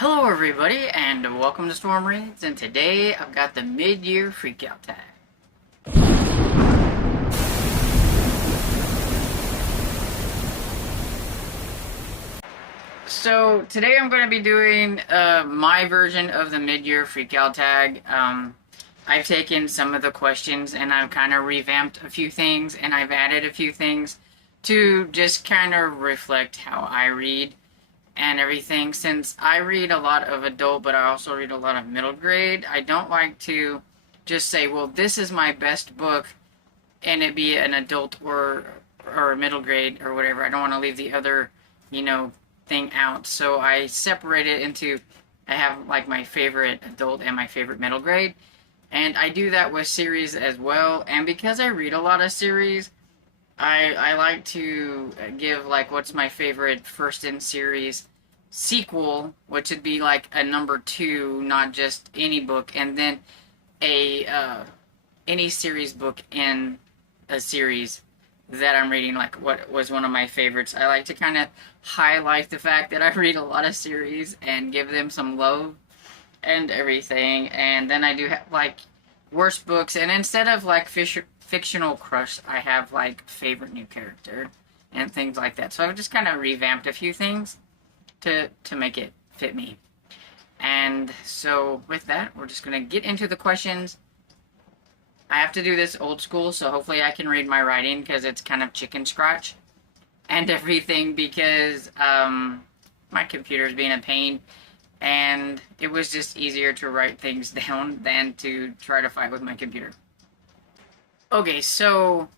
Hello everybody and welcome to Storm Reads, and today I've got the mid-year freakout tag. So today I'm going to be doing my version of the mid-year freakout tag. I've taken some of the questions and I've kind of revamped a few things and I've added a few things to just kind of reflect how I read and everything. Since I read a lot of adult, but I also read a lot of middle grade, I don't like to just say, well, this is my best book, and it be an adult or middle grade or whatever. I don't want to leave the other, thing out. So I separate it into, I have like my favorite adult and my favorite middle grade. And I do that with series as well. And because I read a lot of series, I like to give like what's my favorite first in series sequel, which would be like a number 2, not just any book, and then a any series book in a series that I'm reading, like what was one of my favorites. I like to kind of highlight the fact that I read a lot of series and give them some love and everything. And then I do have like worst books, and instead of like fictional crush, I have like favorite new character and things like that. So I've just kind of revamped a few things to make it fit me. And so with that, we're just gonna get into the questions. I have to do this old school, so hopefully I can read my writing because it's kind of chicken scratch and everything, because my computer's being a pain, and it was just easier to write things down than to try to fight with my computer. Okay, so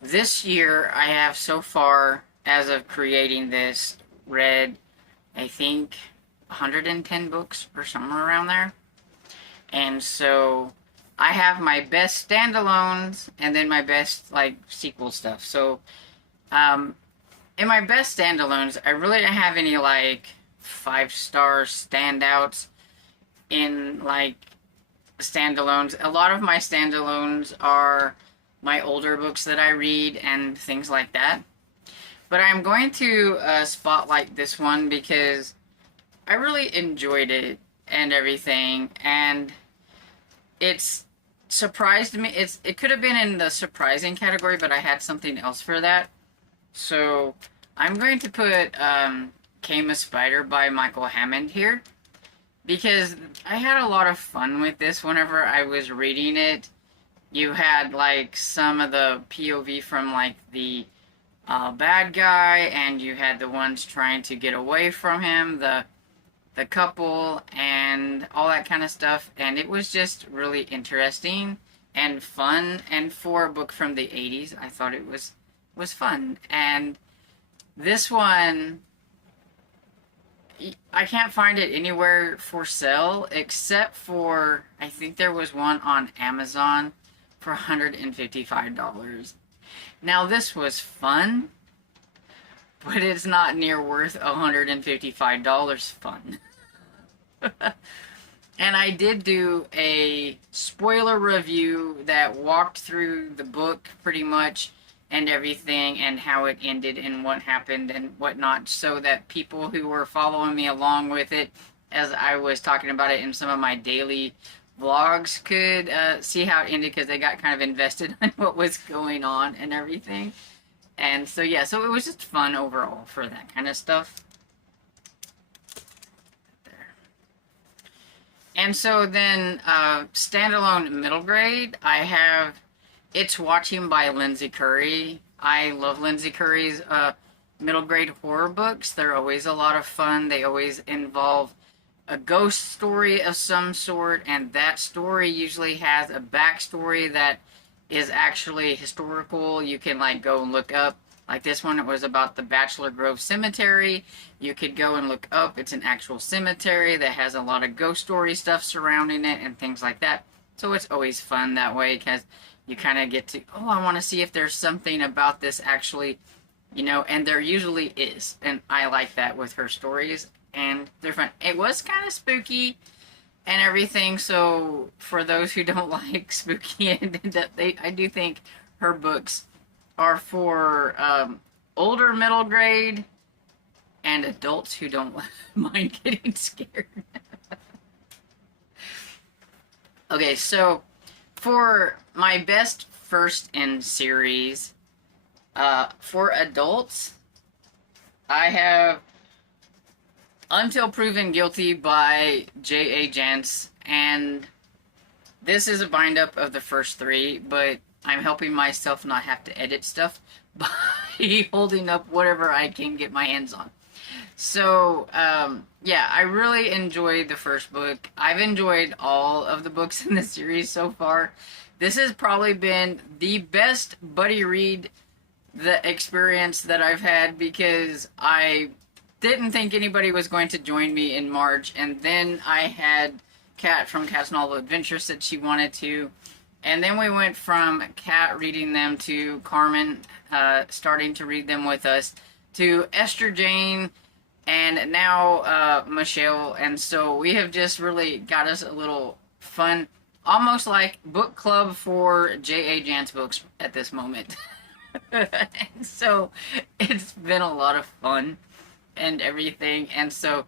this year I have so far, as of creating this, read, I think, 110 books or somewhere around there. And so I have my best standalones and then my best like sequel stuff. So in my best standalones, I really don't have any like 5-star standouts in like standalones. A lot of my standalones are my older books that I read and things like that. But I'm going to spotlight this one because I really enjoyed it and everything, and it's surprised me. It could have been in the surprising category, but I had something else for that. So I'm going to put Came a Spider by Michael Hammond here, because I had a lot of fun with this whenever I was reading it. You had like some of the POV from like the bad guy, and you had the ones trying to get away from him, the couple, and all that kind of stuff. And it was just really interesting and fun. And for a book from the 80s, I thought it was fun. And this one, I can't find it anywhere for sale except for, I think there was one on Amazon for $155. Now this was fun, but it's not near worth $155 fun. And I did do a spoiler review that walked through the book pretty much and everything, and how it ended and what happened and whatnot, so that people who were following me along with it as I was talking about it in some of my daily vlogs could see how it ended, because they got kind of invested in what was going on and everything. And so yeah, so it was just fun overall for that kind of stuff. And so then, standalone middle grade, I have It's Watching by Lindsay Curry. I love Lindsay Curry's middle grade horror books. They're always a lot of fun. They always involve a ghost story of some sort, and that story usually has a backstory that is actually historical. You can like go and look up. Like this one, it was about the Bachelor Grove Cemetery. You could go and look up. It's an actual cemetery that has a lot of ghost story stuff surrounding it and things like that. So it's always fun that way, because you kind of get to, oh, I want to see if there's something about this actually, and there usually is. And I like that with her stories, and they're fun. It was kind of spooky and everything, so for those who don't like spooky, I do think her books are for older middle grade, and adults who don't mind getting scared. Okay, so for my best first in series, for adults, I have Until Proven Guilty by J.A. Jance, and this is a bind up of the first three, but I'm helping myself not have to edit stuff by holding up whatever I can get my hands on. So, yeah, I really enjoyed the first book. I've enjoyed all of the books in the series so far. This has probably been the best buddy read the experience that I've had, because I didn't think anybody was going to join me in March, and then I had Kat from Kat's Novel Adventure said she wanted to, and then we went from Kat reading them to Carmen starting to read them with us, to Esther Jane, and now Michelle. And so we have just really got us a little fun, almost like book club for J.A. Jance books at this moment. And so it's been a lot of fun and everything, and so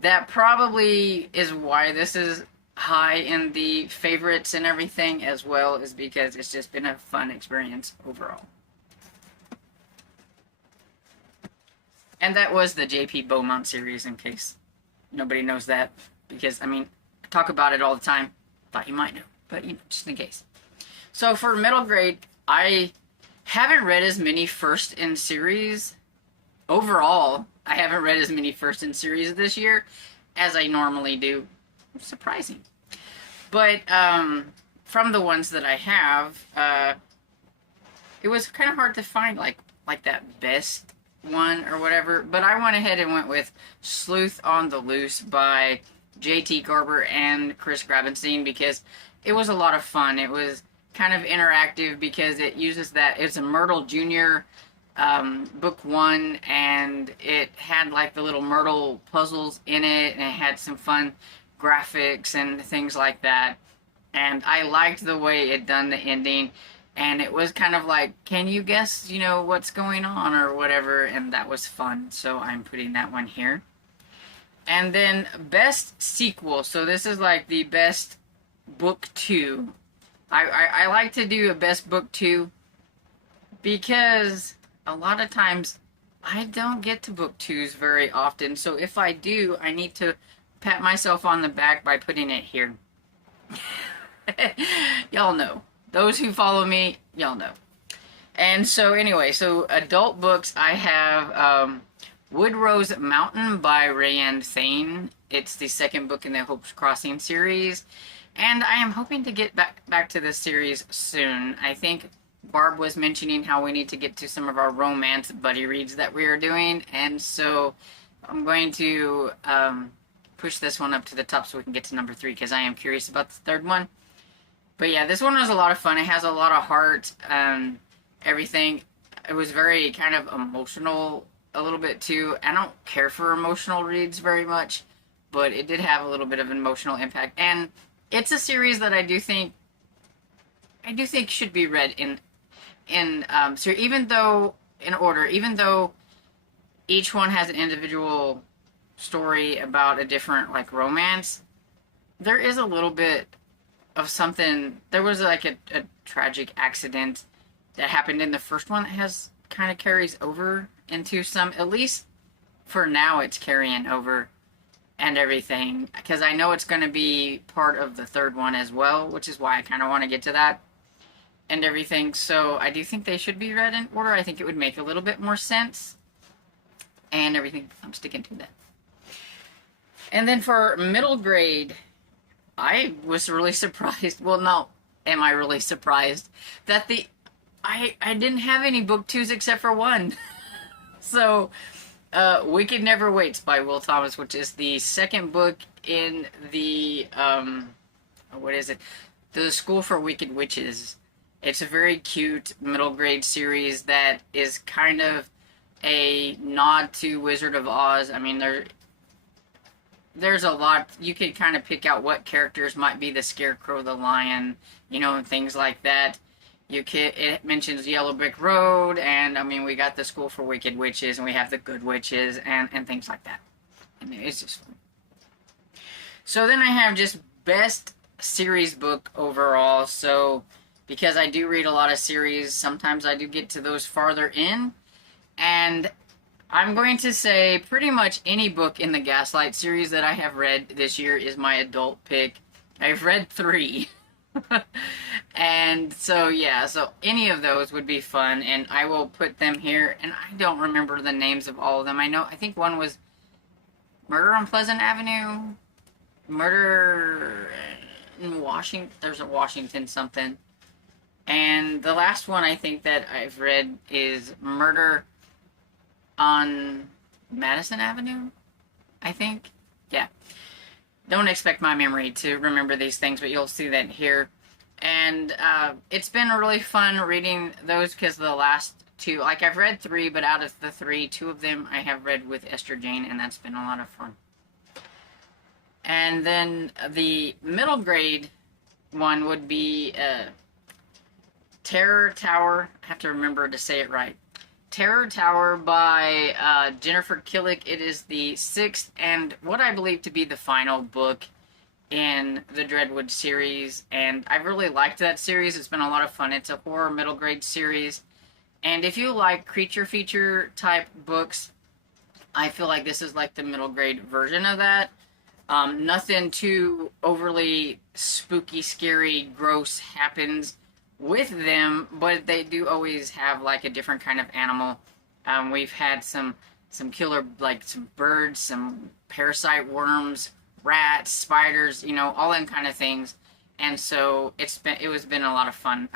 that probably is why this is high in the favorites and everything as well, is because it's just been a fun experience overall. And that was the J.P. Beaumont series, in case nobody knows that, because, I mean, I talk about it all the time. Thought you might know, but, you know, just in case. So for middle grade, I haven't read as many first in series. Overall, I haven't read as many first in series this year as I normally do. Surprising. But from the ones that I have, it was kind of hard to find like that best one or whatever. But I went ahead and went with Sleuth on the Loose by J.T. Garber and Chris Grabenstein, because it was a lot of fun. It was kind of interactive because it uses that. It's a Myrtle Jr. Book one, and it had like the little Myrtle puzzles in it, and it had some fun graphics and things like that. And I liked the way it done the ending, and it was kind of like, can you guess, you know, what's going on or whatever, and that was fun. So I'm putting that one here. And then best sequel. So this is like the best book two. I like to do a best book two because a lot of times I don't get to book twos very often. So if I do, I need to pat myself on the back by putting it here. Y'all know. Those who follow me, y'all know. And so anyway, so adult books, I have Woodrose Mountain by Rayanne Thane. It's the second book in the Hope's Crossing series. And I am hoping to get back to this series soon. I think Barb was mentioning how we need to get to some of our romance buddy reads that we are doing. And so I'm going to push this one up to the top so we can get to number 3, because I am curious about the third one. But yeah, this one was a lot of fun. It has a lot of heart, everything. It was very kind of emotional a little bit too. I don't care for emotional reads very much, but it did have a little bit of emotional impact. And it's a series that I do think should be read so even though in order, even though each one has an individual story about a different like romance, there is a little bit of something. There was like a tragic accident that happened in the first one that has kind of carries over into some, at least for now it's carrying over and everything, because I know it's going to be part of the third one as well, which is why I kind of want to get to that and everything. So I do think they should be read in order. I think it would make a little bit more sense and everything. I'm sticking to that. And then for middle grade, I was really surprised. Well, no, am I really surprised that I didn't have any book twos except for one. So Wicked Never Waits by Will Thomas, which is the second book in the what is it? The School for Wicked Witches. It's a very cute middle grade series that is kind of a nod to Wizard of Oz. I mean, there's a lot. You could kind of pick out what characters might be the Scarecrow, the Lion, you know, and things like that. It mentions Yellow Brick Road, and I mean, we got the School for Wicked Witches, and we have the Good Witches, and things like that. I mean, it's just fun. So then I have just best series book overall. So because I do read a lot of series, sometimes I do get to those farther in, and I'm going to say pretty much any book in the Gaslight series that I have read this year is my adult pick. I've read 3. And so, yeah, so any of those would be fun, and I will put them here. And I don't remember the names of all of them. I think one was Murder on Pleasant Avenue, Murder in Washington, there's a Washington something. And the last one I think that I've read is Murder on Madison Avenue, I think. Yeah. Don't expect my memory to remember these things, but you'll see that here. And it's been really fun reading those because the last 2, like I've read 3, but out of the 3, 2 of them I have read with Esther Jane, and that's been a lot of fun. And then the middle grade one would be Terror Tower. I have to remember to say it right. Terror Tower by Jennifer Killick. It is the 6th and what I believe to be the final book in the Dreadwood series, and I really liked that series. It's been a lot of fun. It's a horror middle grade series, and if you like creature feature type books, I feel like this is like the middle grade version of that. Nothing too overly spooky, scary, gross happens with them, but they do always have like a different kind of animal. We've had some killer, like some birds, some parasite worms, rats, spiders, you know, all them kind of things. And so it was been a lot of fun.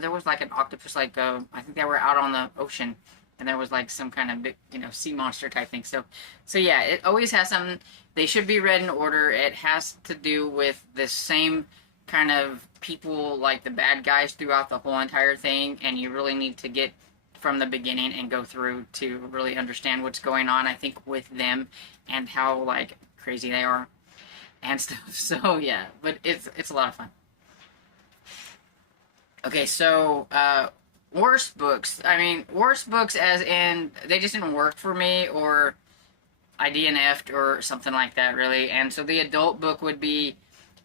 There was like an octopus, like I think they were out on the ocean, and there was like some kind of big, you know, sea monster type thing. So yeah, it always has something. They should be read in order. It has to do with the same kind of people, like the bad guys throughout the whole entire thing, and you really need to get from the beginning and go through to really understand what's going on, I think, with them and how like crazy they are and stuff. So yeah, but it's a lot of fun. Okay, so worst books. I mean, worst books as in they just didn't work for me, or I DNF'd or something like that, really. And so the adult book would be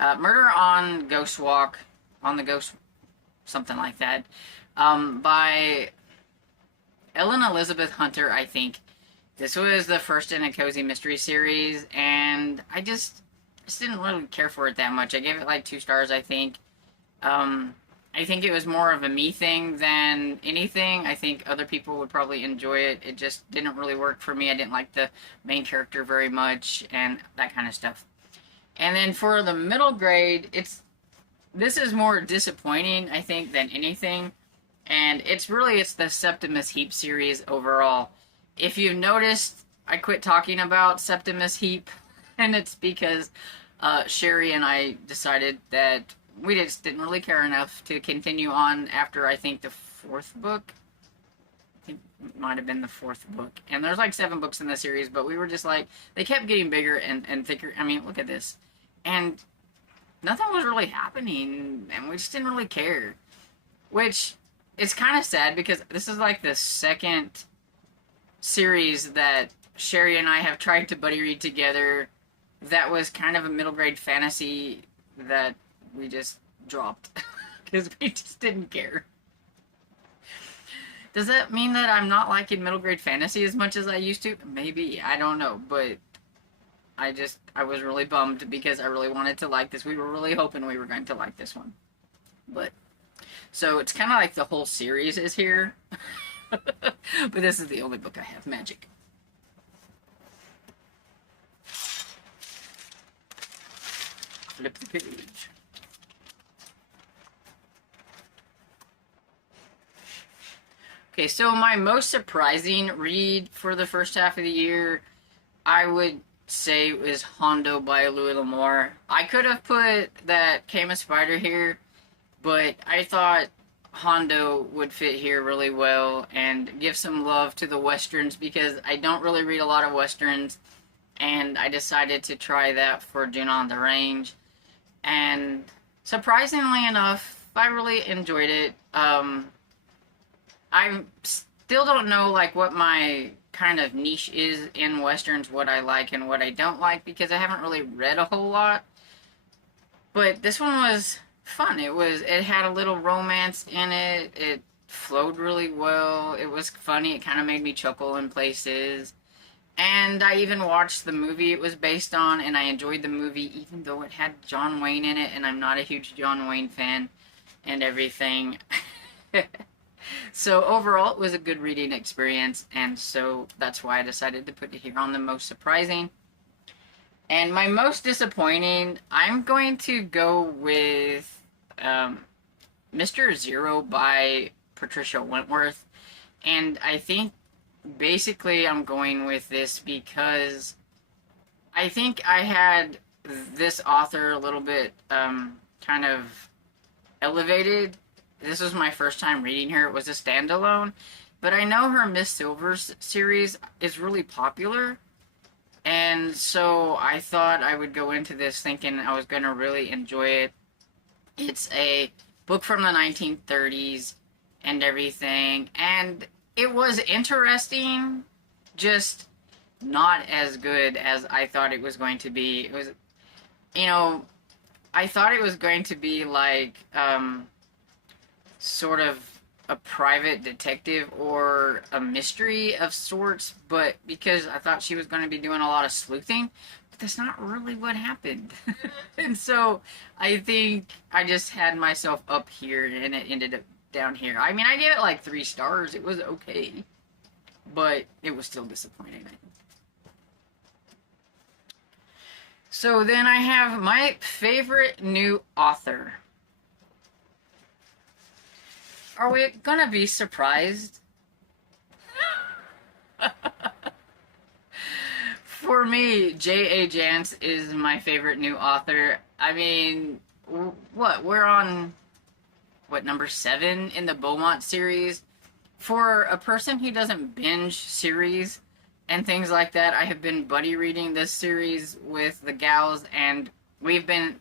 Murder on Ghost Walk, on the Ghost, something like that, by Ellen Elizabeth Hunter, I think. This was the first in a cozy mystery series, and I just didn't really care for it that much. I gave it like 2 stars, I think. I think it was more of a me thing than anything. I think other people would probably enjoy it. It just didn't really work for me. I didn't like the main character very much, and that kind of stuff. And then for the middle grade, this is more disappointing, I think, than anything. And it's the Septimus Heap series overall. If you've noticed, I quit talking about Septimus Heap, and it's because Sherry and I decided that we just didn't really care enough to continue on after, I think, the 4th book. I think it might have been the 4th book. And there's like 7 books in the series, but we were just like, they kept getting bigger and thicker. I mean, look at this. And nothing was really happening, and we just didn't really care. Which is kind of sad, because this is like the 2nd series that Sherry and I have tried to buddy read together that was kind of a middle grade fantasy that we just dropped because we just didn't care. Does that mean that I'm not liking middle grade fantasy as much as I used to? Maybe, I don't know, but I was really bummed because I really wanted to like this. We were really hoping we were going to like this one. But, so it's kind of like the whole series is here. But this is the only book I have, Magic. Flip the page. Okay, so my most surprising read for the first half of the year, I would say, was Hondo by Louis L'Amour. I could have put that Came a Spider here, but I thought Hondo would fit here really well and give some love to the Westerns, because I don't really read a lot of Westerns, and I decided to try that for June on the Range. And surprisingly enough, I really enjoyed it. I still don't know like what my kind of niche is in westerns, what I like and what I don't like, because I haven't really read a whole lot. But this one was fun. It had a little romance in it. It flowed really well. It was funny. It kind of made me chuckle in places. And I even watched the movie it was based on, and I enjoyed the movie even though it had John Wayne in it, and I'm not a huge John Wayne fan and everything. So overall, it was a good reading experience, and so that's why I decided to put it here on the most surprising. And my most disappointing, I'm going to go with Mr. Zero by Patricia Wentworth. And I think basically I'm going with this because I think I had this author a little bit kind of elevated. This was my first time reading her. It was a standalone. But I know her Miss Silvers series is really popular. And so I thought I would go into this thinking I was going to really enjoy it. It's a book from the 1930s and everything. And it was interesting, just not as good as I thought it was going to be. It was, you know, I thought it was going to be like sort of a private detective or a mystery of sorts, but because I thought she was going to be doing a lot of sleuthing, but that's not really what happened. And so I think I just had myself up here and it ended up down here. I mean, I gave it like 3 stars. It was okay, but it was still disappointing, I think. So then I have my favorite new author. Are we gonna be surprised? For me, J.A. Jance is my favorite new author. I mean, what? We're on, what, number 7 in the Beaumont series? For a person who doesn't binge series and things like that, I have been buddy reading this series with the gals, and we've been,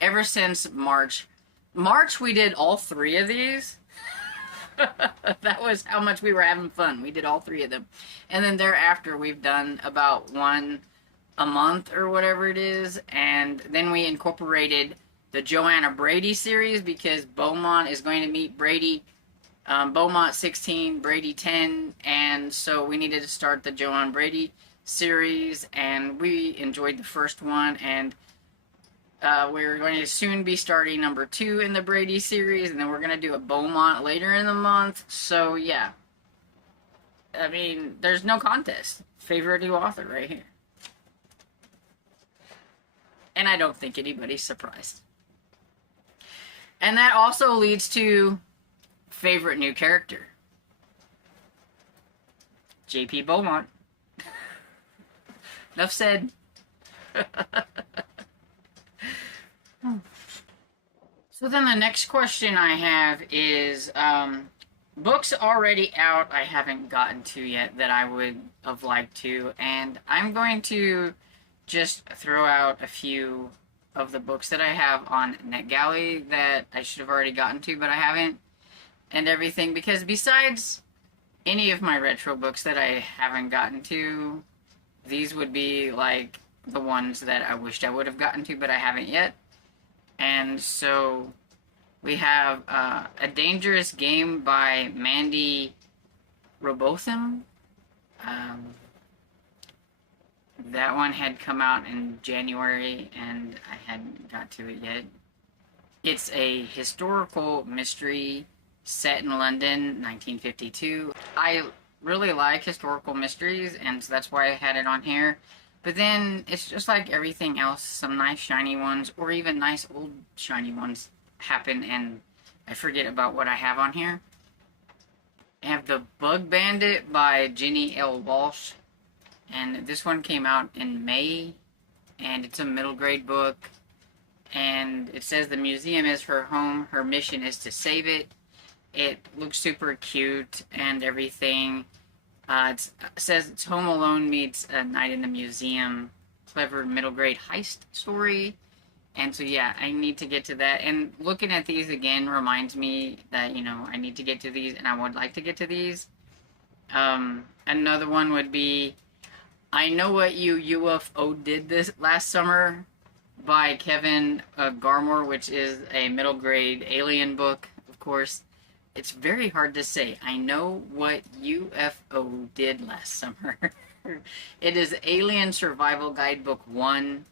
ever since March. March, we did all 3 of these. That was how much we were having fun. We did all 3 of them. And then thereafter, we've done about 1 a month or whatever it is. And then we incorporated the Joanna Brady series because Beaumont is going to meet Brady. Beaumont 16, Brady 10. And so we needed to start the Joanna Brady series. And we enjoyed the first one. And we're going to soon be starting number 2 in the Brady series, and then we're going to do a Beaumont later in the month. So, yeah. I mean, there's no contest. Favorite new author right here. And I don't think anybody's surprised. And that also leads to favorite new character. J.P. Beaumont. Enough said. So then the next question I have is, books already out I haven't gotten to yet that I would have liked to, and I'm going to just throw out a few of the books that I have on NetGalley that I should have already gotten to, but I haven't, and everything, because besides any of my retro books that I haven't gotten to, these would be like the ones that I wished I would have gotten to, but I haven't yet. And so we have A Dangerous Game by Mandy Robotham. That one had come out in January, and I hadn't got to it yet. It's a historical mystery set in London, 1952. I really like historical mysteries, and so that's why I had it on here. But then, it's just like everything else, some nice shiny ones, or even nice old shiny ones happen, and I forget about what I have on here. I have The Bug Bandit by Jenny L. Walsh, and this one came out in May, and it's a middle grade book, and it says the museum is her home, her mission is to save it. It looks super cute and everything. It says it's Home Alone meets A Night in the Museum, clever middle grade heist story, And so, yeah, I need to get to that. And looking at these again reminds me that, you know, I need to get to these, and I would like to get to these. Another one would be I Know What You UFO Did This Last Summer by Kevin Garmore, which is a middle grade alien book, of course. It's very hard to say. I Know What UFO Did Last Summer. It is Alien Survival Guidebook 1.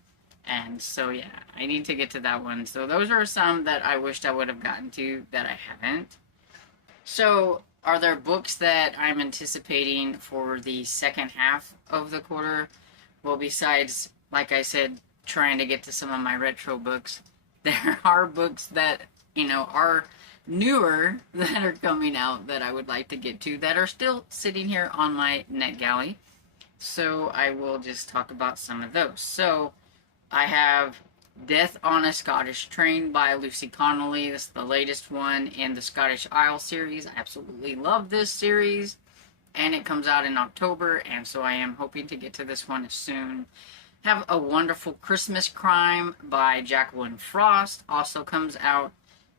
And so, yeah, I need to get to that one. So those are some that I wished I would have gotten to that I haven't. So, are there books that I'm anticipating for the second half of the quarter? Well, besides, like I said, trying to get to some of my retro books, there are books that, you know, are newer that are coming out that I would like to get to that are still sitting here on my NetGalley. So, I will just talk about some of those. So, I have Death on a Scottish Train by Lucy Connolly. This is the latest one in the Scottish Isle series. I absolutely love this series, and it comes out in October, and so I am hoping to get to this one soon. Have A Wonderful Christmas Crime by Jacqueline Frost. Also comes out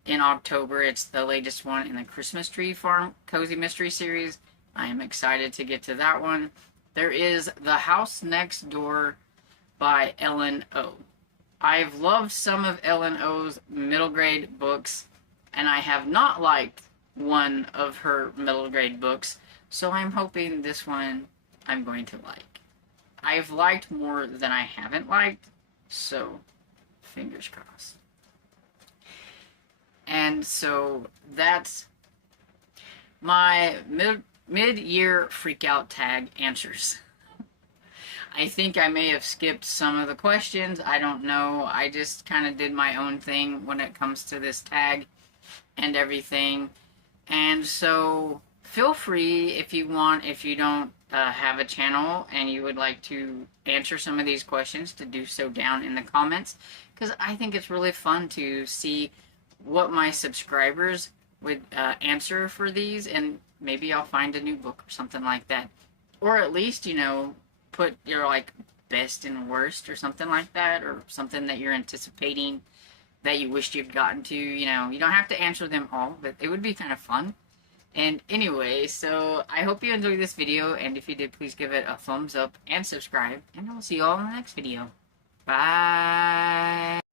in October. It's the latest one in the Christmas Tree Farm Cozy Mystery series. I am excited to get to that one. There is The House Next Door by Ellen O. I've loved some of Ellen O's middle grade books, and I have not liked one of her middle grade books, so I'm hoping this one I'm going to like. I've liked more than I haven't liked, so fingers crossed. And so that's my mid-year freak-out tag answers. I think I may have skipped some of the questions. I don't know. I just kind of did my own thing when it comes to this tag and everything. And so feel free if you want, if you don't have a channel and you would like to answer some of these questions, to do so down in the comments. Because I think it's really fun to see what my subscribers would answer for these. And maybe I'll find a new book or something like that. Or at least, you know, put your like best and worst or something like that, or something that you're anticipating that you wished you'd gotten to. You know, you don't have to answer them all, but it would be kind of fun. And anyway, so I hope you enjoyed this video, and if you did, please give it a thumbs up and subscribe, and I'll see you all in the next video. Bye.